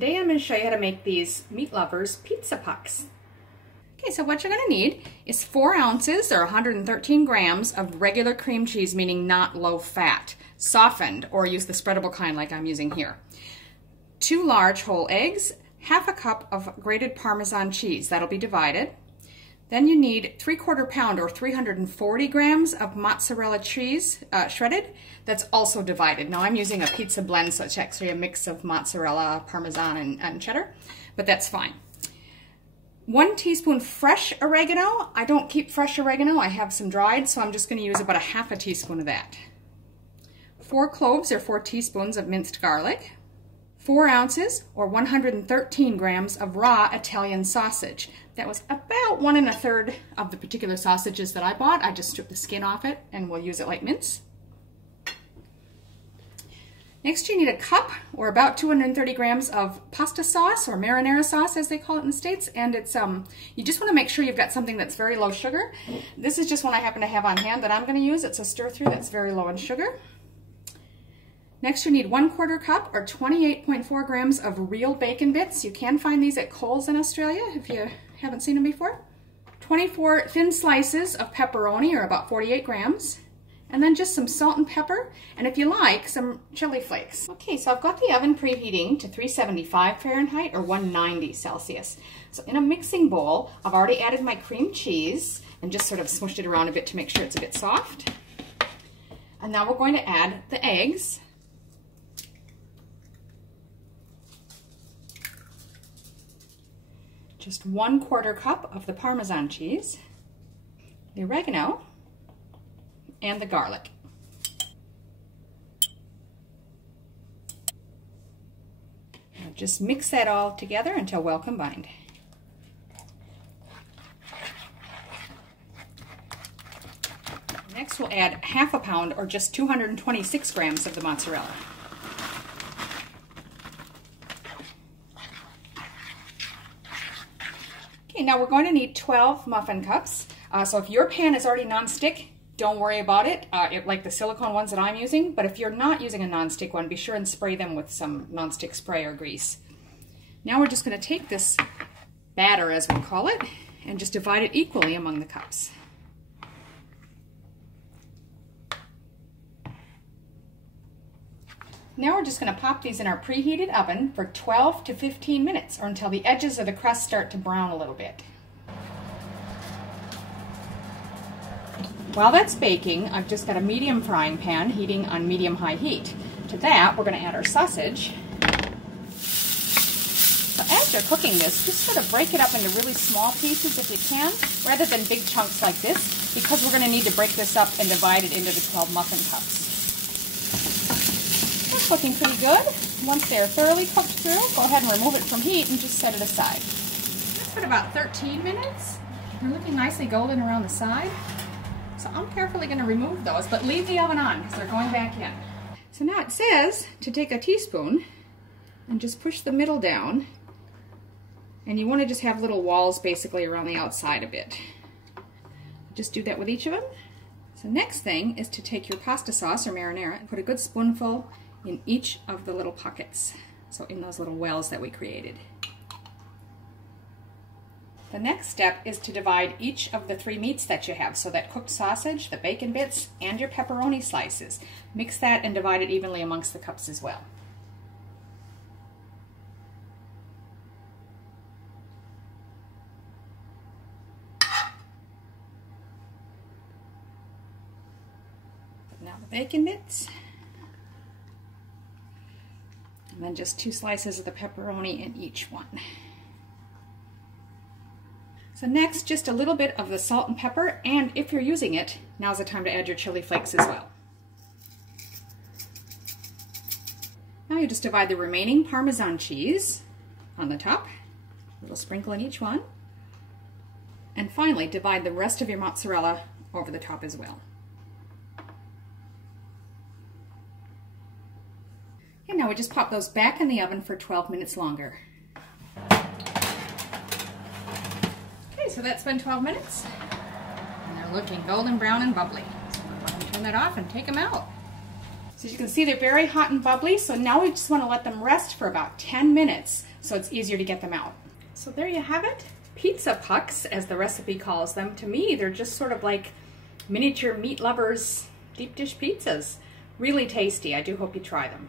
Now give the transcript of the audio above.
Today I'm going to show you how to make these meat lovers pizza pucks. Okay, so what you're going to need is 4 ounces or 113 grams of regular cream cheese, meaning not low fat, softened, or use the spreadable kind like I'm using here. 2 large whole eggs, half a cup of grated parmesan cheese, that'll be divided. Then you need 3/4 pound or 340 grams of mozzarella cheese, shredded, that's also divided. Now I'm using a pizza blend, so it's actually a mix of mozzarella, parmesan, and cheddar, but that's fine. 1 teaspoon fresh oregano. I don't keep fresh oregano, I have some dried, so I'm just going to use about 1/2 teaspoon of that. 4 cloves or 4 teaspoons of minced garlic. 4 ounces or 113 grams of raw Italian sausage. That was about 1 1/3 of the particular sausages that I bought. I just stripped the skin off it and we'll use it like mince. Next you need a cup or about 230 grams of pasta sauce or marinara sauce as they call it in the States, and it's you just want to make sure you've got something that's very low sugar. This is just one I happen to have on hand that I'm going to use. It's a stir through that's very low in sugar. Next you need 1/4 cup or 28.4 grams of real bacon bits. You can find these at Coles in Australia if you haven't seen them before. 24 thin slices of pepperoni or about 48 grams. And then just some salt and pepper, and if you like, some chili flakes. Okay, so I've got the oven preheating to 375 Fahrenheit or 190 Celsius. So in a mixing bowl, I've already added my cream cheese and just sort of smushed it around a bit to make sure it's a bit soft. And now we're going to add the eggs. Just 1/4 cup of the Parmesan cheese, the oregano, and the garlic. Now just mix that all together until well combined. Next we'll add 1/2 pound or just 226 grams of the mozzarella. Okay, now we're going to need 12 muffin cups. So if your pan is already non-stick, don't worry about it, like the silicone ones that I'm using, but if you're not using a non-stick one, be sure and spray them with some non-stick spray or grease. Now we're just going to take this batter, as we call it, and just divide it equally among the cups. Now we're just going to pop these in our preheated oven for 12 to 15 minutes, or until the edges of the crust start to brown a little bit. While that's baking, I've just got a medium frying pan heating on medium-high heat. To that, we're going to add our sausage. So as you're cooking this, just sort of break it up into really small pieces if you can, rather than big chunks like this, because we're going to need to break this up and divide it into the 12 muffin cups. It's looking pretty good. Once they're thoroughly cooked through, go ahead and remove it from heat and just set it aside. That's been about 13 minutes. They're looking nicely golden around the side. So I'm carefully going to remove those, but leave the oven on because they're going back in. So now it says to take a teaspoon and just push the middle down, and you want to just have little walls basically around the outside a bit. Just do that with each of them. So next thing is to take your pasta sauce or marinara and put a good spoonful in each of the little pockets, so in those little wells that we created. The next step is to divide each of the 3 meats that you have, so that cooked sausage, the bacon bits, and your pepperoni slices. Mix that and divide it evenly amongst the cups as well. Now the bacon bits, and then just 2 slices of the pepperoni in each one. So next, just a little bit of the salt and pepper, and if you're using it, now's the time to add your chili flakes as well. Now you just divide the remaining Parmesan cheese on the top, a little sprinkle in each one, and finally divide the rest of your mozzarella over the top as well. And now we just pop those back in the oven for 12 minutes longer. So that's been 12 minutes, and they're looking golden brown and bubbly. So we're going to turn that off and take them out. So as you can see, they're very hot and bubbly, so now we just want to let them rest for about 10 minutes so it's easier to get them out. So there you have it. Pizza pucks, as the recipe calls them. To me, they're just sort of like miniature meat lovers' deep dish pizzas. Really tasty. I do hope you try them.